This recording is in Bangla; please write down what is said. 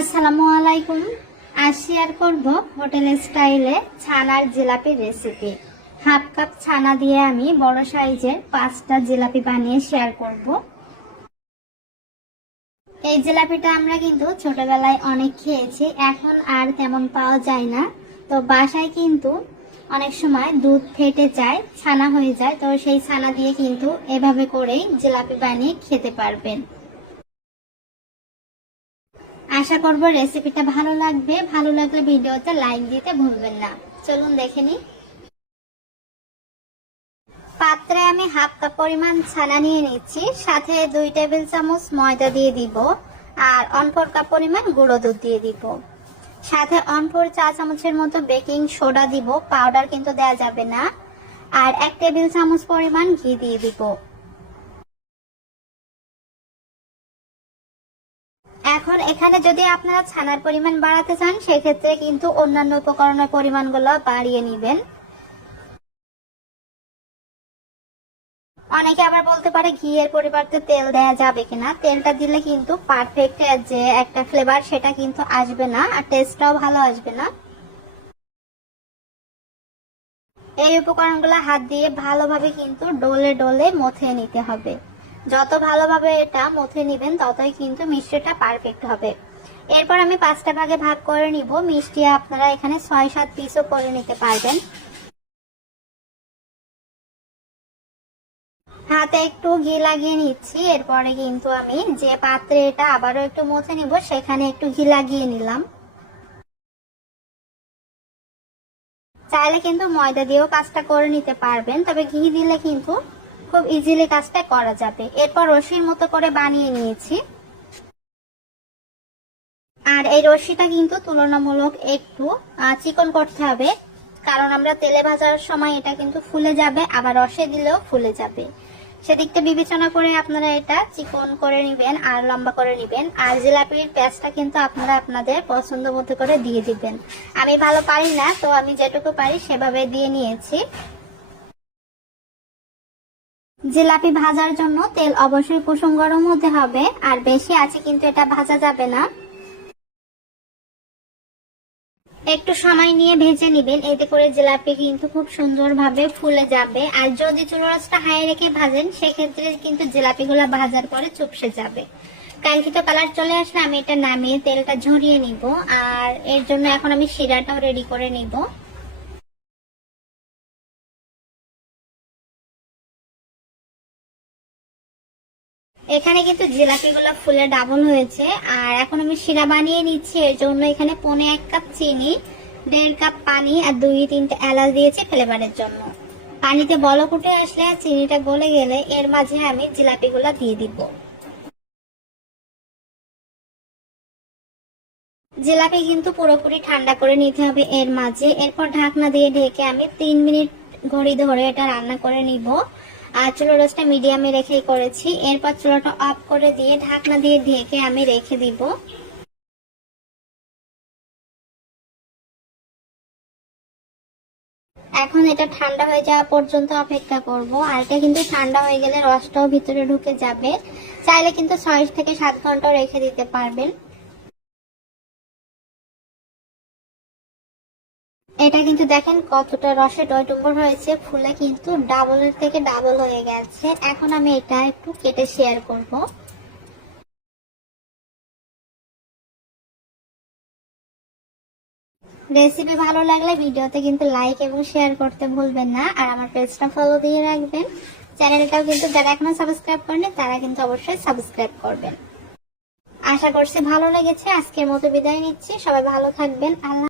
আসসালামু আলাইকুম। আজ শেয়ার করব হোটেল স্টাইলে ছানার জিলাপি রেসিপি হাফ কাপ ছানা দিয়ে আমি বড় সাইজের পাঁচটা জিলাপি বানিয়ে শেয়ার করব। এই জিলাপিটা আমরা কিন্তু ছোটবেলায় অনেক খেয়েছি, এখন আর তেমন পাওয়া যায় না। তো বাসায় কিন্তু অনেক সময় দুধ ফেটে যায়, ছানা হয়ে যায়, তো সেই ছানা দিয়ে কিন্তু এভাবে করেই জিলাপি বানিয়ে খেতে পারবেন। আশা করব রেসিপিটা ভালো লাগবে। ভালো লাগলে ভিডিওতে লাইক দিতে ভুলবেন না। চলুন দেখে নিই। পাত্রে আমি হাফ কাপ পরিমাণ ছানা নিয়ে নিচ্ছি। সাথে দুই টেবিল চামচ ময়দা দিয়ে দিব আর অনফোর কাপ পরিমাণ গুঁড়ো দুধ দিয়ে দিব। সাথে অনফোর চা চামচের মতো বেকিং সোডা দিব। পাউডার কিন্তু দেওয়া যাবে না। আর এক টেবিল চামচ পরিমাণ ঘি দিয়ে দিব। এখন এখানে যদি আপনারা ছানার পরিমাণ বাড়াতে চান, সেক্ষেত্রে কিন্তু অন্যান্য উপকরণের পরিমাণগুলো বাড়িয়ে নেবেন। অনেকে আবার বলতে পারে ঘিয়ের পরিবর্তে তেল দেয়া যাবে কিনা। তেলটা দিলে কিন্তু পারফেক্ট যে একটা ফ্লেভার সেটা কিন্তু আসবে না আর টেস্টটাও ভালো আসবে না। এই উপকরণগুলো হাত দিয়ে ভালোভাবে কিন্তু ডলে ডলে মথে নিতে হবে। যত ভালোভাবে এটা মথে নিবেন, ততই কিন্তু মিষ্টিটা পারফেক্ট হবে। এরপর আমি পাঁচটা ভাগে ভাগ করে নিব। মিষ্টি আপনারা এখানে ছয় সাত পিসও করে নিতে পারবেন। হাতে একটু ঘি লাগিয়ে নিচ্ছি। এরপরে কিন্তু আমি যে পাত্রে এটা আবারও একটু মথে নিব, সেখানে একটু ঘি লাগিয়ে নিলাম। চাইলে কিন্তু ময়দা দিয়েও কাজটা করে নিতে পারবেন, তবে ঘি দিলে কিন্তু খুব ইজিলি কাজটা করা যাবে। এরপর রশির মতো করে বানিয়ে নিয়েছি। আর এই রশিটা কিন্তু তুলনামূলক একটু চিকন করতে হবে, কারণ আমরা তেলে ভাজার সময় এটা কিন্তু ফুলে যাবে, আবার রসে দিলেও ফুলে যাবে। সেদিকটা বিবেচনা করে আপনারা এটা চিকন করে নেবেন আর লম্বা করে নেবেন। আর জিলাপির পেঁয়াজটা কিন্তু আপনারা আপনাদের পছন্দ মতো করে দিয়ে দিবেন। আমি ভালো পারি না, তো আমি যেটুকু পারি সেভাবে দিয়ে নিয়েছি। জিলাপি ভাজার জন্য তেল অবশ্যই কুসুম গরম হতে হবে। আর বেশি আছে কিন্তু এটা ভাজা যাবে না। একটু সময় নিয়ে ভেজে নিবেন। এতে করে জিলাপি কিন্তু খুব সুন্দরভাবে ফুলে যাবে। আর যদি চুলারাসটা হাই রেখে ভাজেন, সেক্ষেত্রে কিন্তু জিলাপিগুলো ভাজার পরে চুপসে যাবে। কাঙ্ক্ষিত কালার চলে আসলে আমি এটা নামিয়ে তেলটা ঝরিয়ে নিব। আর এর জন্য এখন আমি শিরাটাও রেডি করে নিব। এখানে কিন্তু জিলাপিগুলো ফুলে ডাবল হয়েছে। আর এখন আমি শিরা বানিয়ে নিচ্ছি, এর জন্য এখানে পনে এক কাপ চিনি, দেড় কাপ পানি আর দুই তিনটে এলাচ দিয়েছি ফ্লেভারের জন্য। পানিতে বলক উঠে আসলে চিনিটা গলে গেলে এর মাঝে আমি জিলাপিগুলো দিয়ে দিব। জিলাপি কিন্তু পুরোপুরি ঠান্ডা করে নিতে হবে এর মাঝে। এরপর ঢাকনা দিয়ে ঢেকে আমি তিন মিনিট ঘড়ি ধরে এটা রান্না করে নিব। আর চুলো রোজটা মিডিয়ামে রেখেই করেছি। এরপর চুলোটা অফ করে দিয়ে ঢাকনা দিয়ে ঢেকে আমি রেখে দিব। এখন এটা ঠান্ডা হয়ে যাওয়া পর্যন্ত অপেক্ষা করব। আর এটা কিন্তু ঠান্ডা হয়ে গেলে রসটাও ভিতরে ঢুকে যাবে। চাইলে কিন্তু ছয় থেকে সাত ঘণ্টা রেখে দিতে পারবেন। এটা কিন্তু দেখেন কতটা রসে টয়টুম্বর হয়েছে, ফুলে কিন্তু ডাবলের থেকে ডাবল হয়ে গেছে। এখন আমি এটা একটু কেটে শেয়ার করব। রেসিপি ভালো লাগলে ভিডিওতে কিন্তু লাইক এবং শেয়ার করতে ভুলবেন না। আর আমার পেজটা ফলো দিয়ে রাখবেন। চ্যানেলটাও কিন্তু যারা এখনও সাবস্ক্রাইব করেনি তারা কিন্তু অবশ্যই সাবস্ক্রাইব করবেন। আশা করছি ভালো লেগেছে। আজকের মতো বিদায় নিচ্ছি। সবাই ভালো থাকবেন। আল্লাহ